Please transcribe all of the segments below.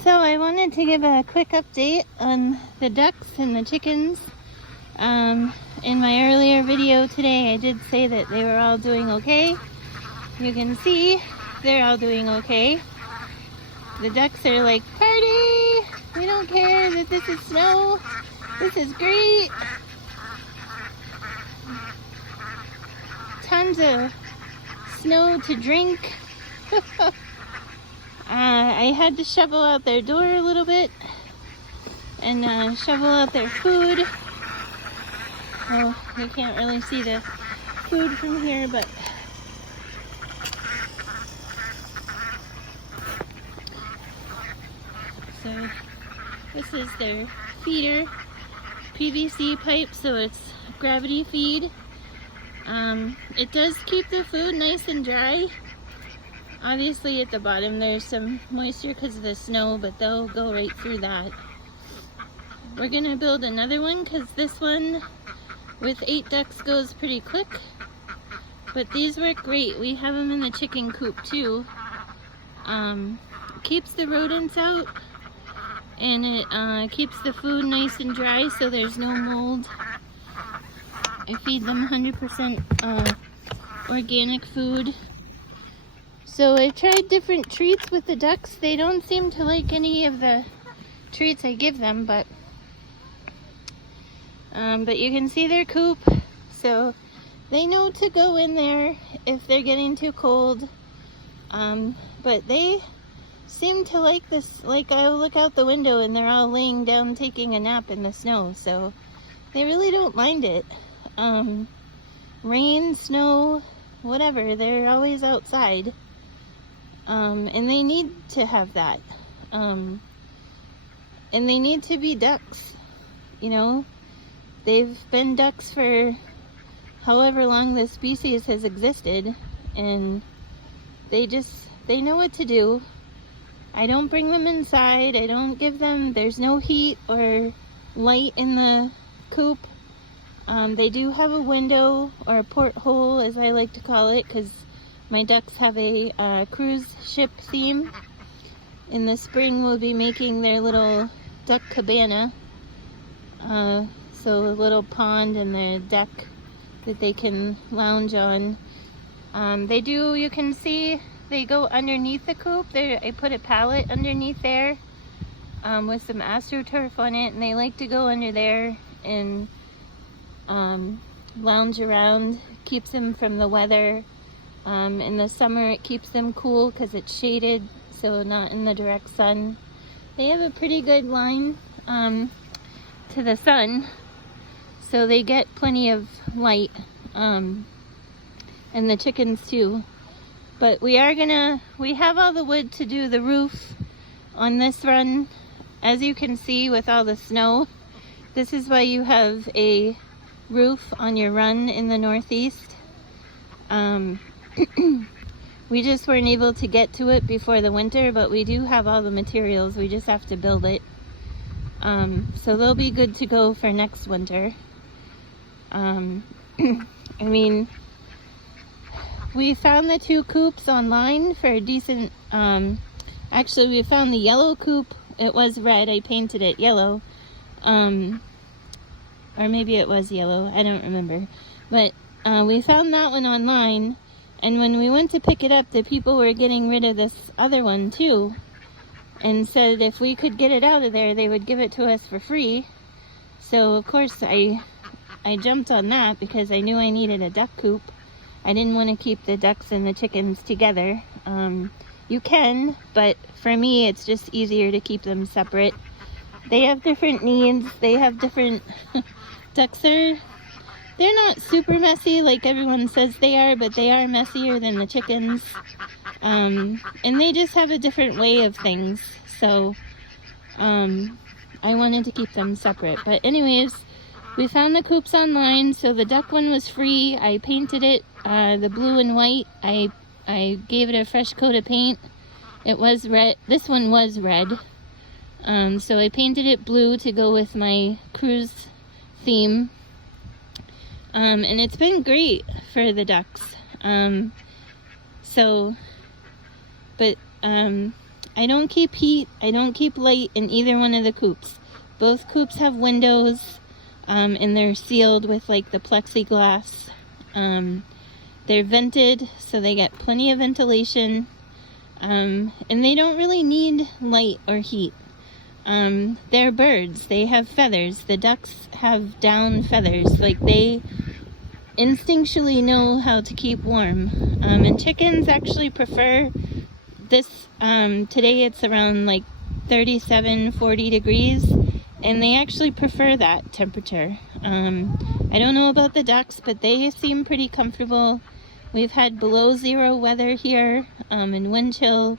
So I wanted to give a quick update on the ducks and the chickens. In my earlier video today, I did say that they were all doing okay. You can see they're all doing okay. The ducks are like, party! We don't care that this is snow. This is great. Tons of snow to drink. I had to shovel out their door a little bit and shovel out their food. Well, you can't really see the food from here, but so this is their feeder, PVC pipe, so it's gravity feed. It does keep the food nice and dry. Obviously at the bottom there's some moisture because of the snow, but they'll go right through that. We're gonna build another one because this one with 8 ducks goes pretty quick, but these work great. We have them in the chicken coop too. Keeps the rodents out, and it keeps the food nice and dry so there's no mold. I feed them 100% organic food. So I tried different treats with the ducks. They don't seem to like any of the treats I give them, but you can see their coop, so they know to go in there if they're getting too cold. But they seem to like this. Like, I look out the window and they're all laying down taking a nap in the snow, so they really don't mind it. Rain, snow, whatever, they're always outside. And they need to have that. And they need to be ducks, you know. They've been ducks for however long this species has existed, and they know what to do. I don't bring them inside. I don't give them, there's no heat or light in the coop. They do have a window, or a porthole as I like to call it, because my ducks have a cruise ship theme. In the spring we'll be making their little duck cabana. So a little pond and the deck that they can lounge on. You can see they go underneath the coop. I put a pallet underneath there with some AstroTurf on it, and they like to go under there and lounge around. Keeps them from the weather. In the summer it keeps them cool because it's shaded, so not in the direct sun. They have a pretty good line to the sun, so they get plenty of light, and the chickens too. But we have all the wood to do the roof on this run. As you can see with all the snow, this is why you have a roof on your run in the Northeast. We just weren't able to get to it before the winter, but we do have all the materials. We just have to build it. So they'll be good to go for next winter. I mean, we found the 2 coops online for a decent, actually we found the yellow coop. It was red, I painted it yellow. Or maybe it was yellow, I don't remember. But we found that one online, and when we went to pick it up, the people were getting rid of this other one too, and said if we could get it out of there, they would give it to us for free. So of course I jumped on that because I knew I needed a duck coop. I didn't want to keep the ducks and the chickens together. You can, but for me it's just easier to keep them separate. They have different needs. They have different ducks they're not super messy like everyone says they are, but they are messier than the chickens. And they just have a different way of things. So I wanted to keep them separate. But anyways, we found the coops online, so the duck one was free. I painted it the blue and white. I gave it a fresh coat of paint. It was red. This one was red. So I painted it blue to go with my cruise theme. And it's been great for the ducks. I don't keep heat, I don't keep light in either one of the coops. Both coops have windows, and they're sealed with like the plexiglass. They're vented, so they get plenty of ventilation, and they don't really need light or heat. They're birds, they have feathers. The ducks have down feathers, like they instinctually know how to keep warm. And chickens actually prefer this. Today it's around like 37-40 degrees, and they actually prefer that temperature. I don't know about the ducks, but they seem pretty comfortable. We've had below zero weather here, and wind chill,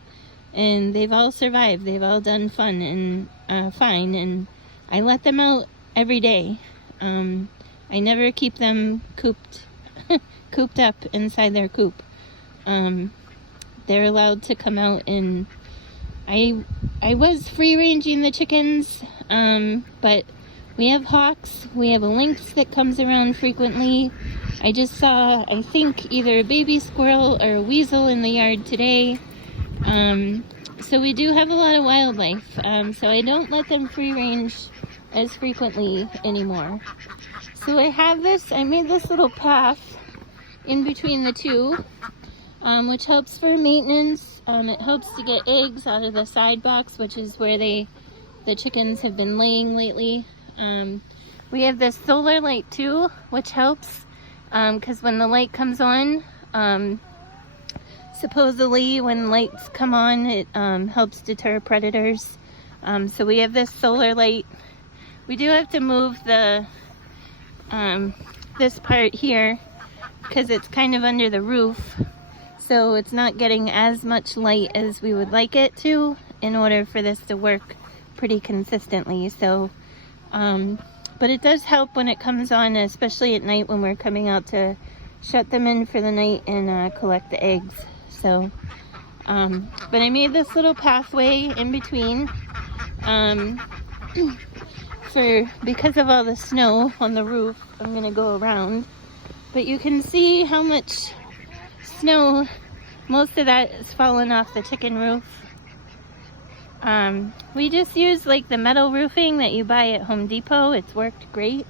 and they've all survived. They've all done fine, and I let them out every day. I never keep them cooped up inside their coop. They're allowed to come out, and I was free ranging the chickens, but we have hawks, we have a lynx that comes around frequently. I just saw, I think, either a baby squirrel or a weasel in the yard today. So we do have a lot of wildlife, so I don't let them free range as frequently anymore. So I made this little path in between the two, which helps for maintenance. It helps to get eggs out of the side box, which is where the chickens have been laying lately. We have this solar light too, which helps, because when the light comes on, supposedly when lights come on, it helps deter predators. So we have this solar light. We do have to move the this part here because it's kind of under the roof, so it's not getting as much light as we would like it to in order for this to work pretty consistently. So but it does help when it comes on, especially at night when we're coming out to shut them in for the night and collect the eggs. So but I made this little pathway in between because of all the snow on the roof. I'm gonna go around, but you can see how much snow, most of that is fallen off the chicken roof. We just use like the metal roofing that you buy at Home Depot. It's worked great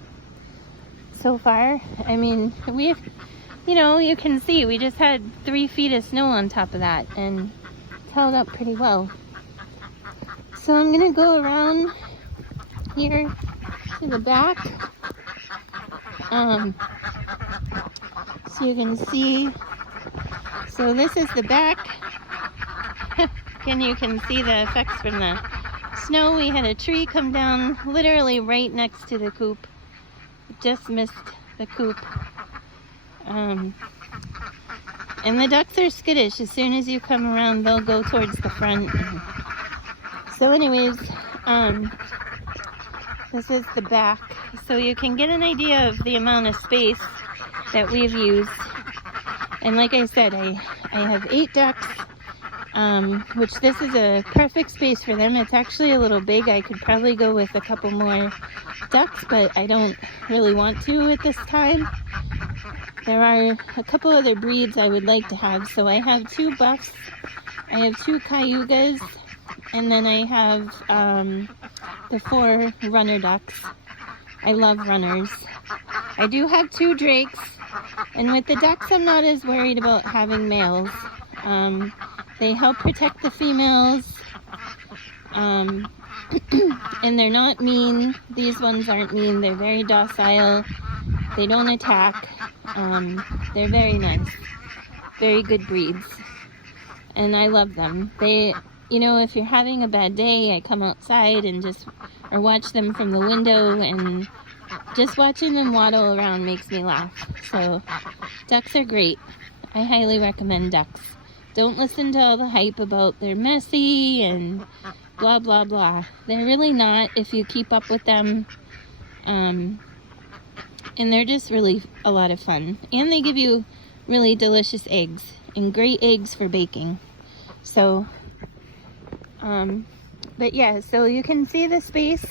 so far. I mean, you can see we just had 3 feet of snow on top of that, and it's held up pretty well. So I'm gonna go around here to the back, so you can see. So this is the back. And you can see the effects from the snow. We had a tree come down literally right next to the coop. Just missed the coop. And the ducks are skittish. As soon as you come around, they'll go towards the front. So anyways, this is the back. So you can get an idea of the amount of space that we've used. And like I said, I have 8 ducks. Which this is a perfect space for them. It's actually a little big. I could probably go with a couple more ducks, but I don't really want to at this time. There are a couple other breeds I would like to have. So I have 2 buffs, I have 2 cayugas, and then I have the 4 runner ducks. I love runners. I do have 2 drakes, and with the ducks I'm not as worried about having males. They help protect the females, and they're not mean. These ones aren't mean. They're very docile. They don't attack. They're very nice. Very good breeds. And I love them. They, if you're having a bad day, I come outside and or watch them from the window, and just watching them waddle around makes me laugh. So ducks are great. I highly recommend ducks. Don't listen to all the hype about they're messy and blah, blah, blah. They're really not if you keep up with them. And they're just really a lot of fun. And they give you really delicious eggs, and great eggs for baking. So, but yeah, so you can see the space.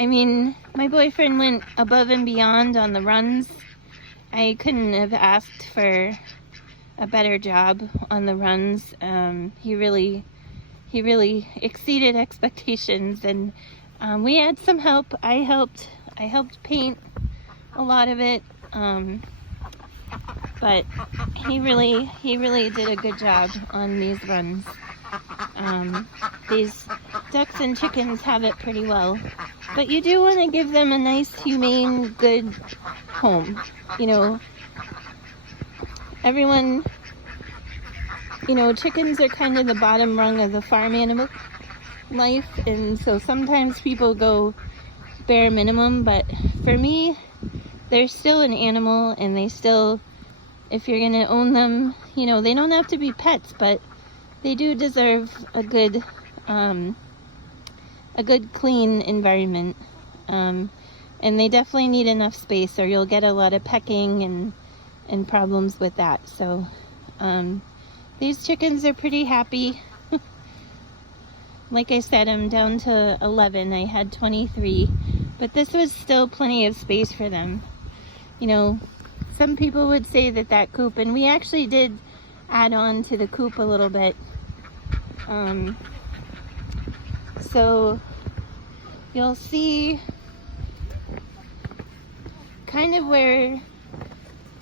I mean, my boyfriend went above and beyond on the runs. I couldn't have asked for a better job on the runs. He really he really exceeded expectations, and we had some help. I helped paint a lot of it, but he really did a good job on these runs. These ducks and chickens have it pretty well, but you do want to give them a nice, humane, good home. You know, everyone, you know, chickens are kind of the bottom rung of the farm animal life, and so sometimes people go bare minimum, but for me, they're still an animal, and they still, if you're gonna own them, you know, they don't have to be pets, but they do deserve a good clean environment, and they definitely need enough space, or you'll get a lot of pecking and problems with that. So these chickens are pretty happy. Like I said, I'm down to 11. I had 23, but this was still plenty of space for them. You know, some people would say that coop, and we actually did add on to the coop a little bit. So you'll see kind of where,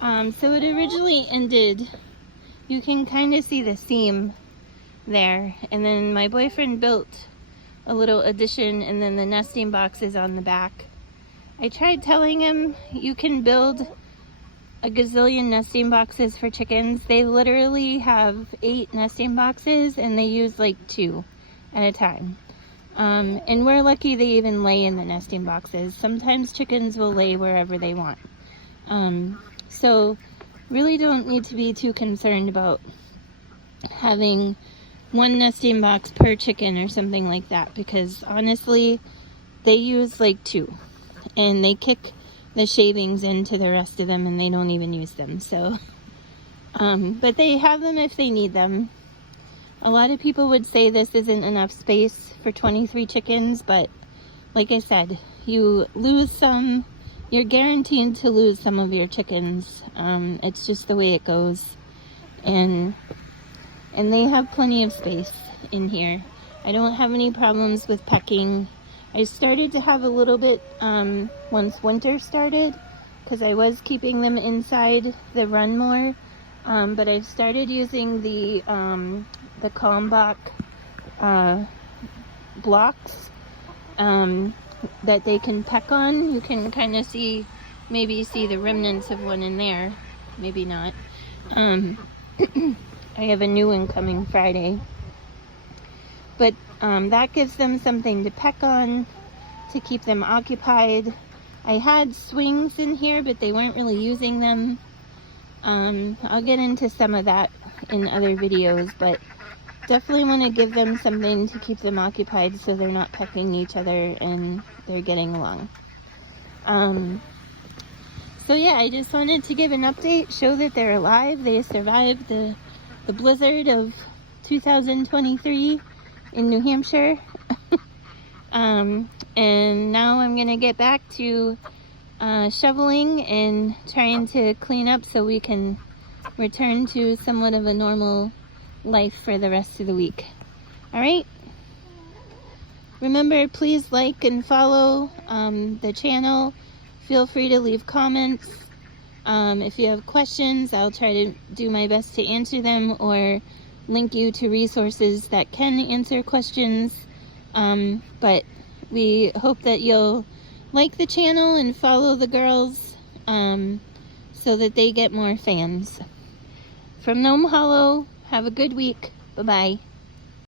so it originally ended, you can kind of see the seam there, and then my boyfriend built a little addition, and then the nesting boxes on the back. I tried telling him you can build a gazillion nesting boxes for chickens. They literally have 8 nesting boxes, and they use like 2 at a time. And we're lucky they even lay in the nesting boxes. Sometimes chickens will lay wherever they want. So really don't need to be too concerned about having 1 nesting box per chicken or something like that, because honestly, they use like 2, and they kick the shavings into the rest of them, and they don't even use them. So, but they have them if they need them. A lot of people would say this isn't enough space for 23 chickens, but like I said, you lose some, you're guaranteed to lose some of your chickens. It's just the way it goes. And they have plenty of space in here. I don't have any problems with pecking. I started to have a little bit once winter started, because I was keeping them inside the run more. But I've started using the Kalmbach blocks that they can peck on. You can kind of see, maybe see the remnants of one in there, maybe not. I have a new one coming Friday. But that gives them something to peck on, to keep them occupied. I had swings in here, but they weren't really using them. I'll get into some of that in other videos, but definitely want to give them something to keep them occupied so they're not pecking each other and they're getting along. So yeah, I just wanted to give an update, show that they're alive. They survived the blizzard of 2023 in New Hampshire. And now I'm gonna get back to shoveling and trying to clean up so we can return to somewhat of a normal life for the rest of the week. All right, remember, please like and follow the channel. Feel free to leave comments. If you have questions, I'll try to do my best to answer them, or link you to resources that can answer questions. But we hope that you'll like the channel and follow the girls so that they get more fans. From Gnome Hollow, have a good week. Bye-bye.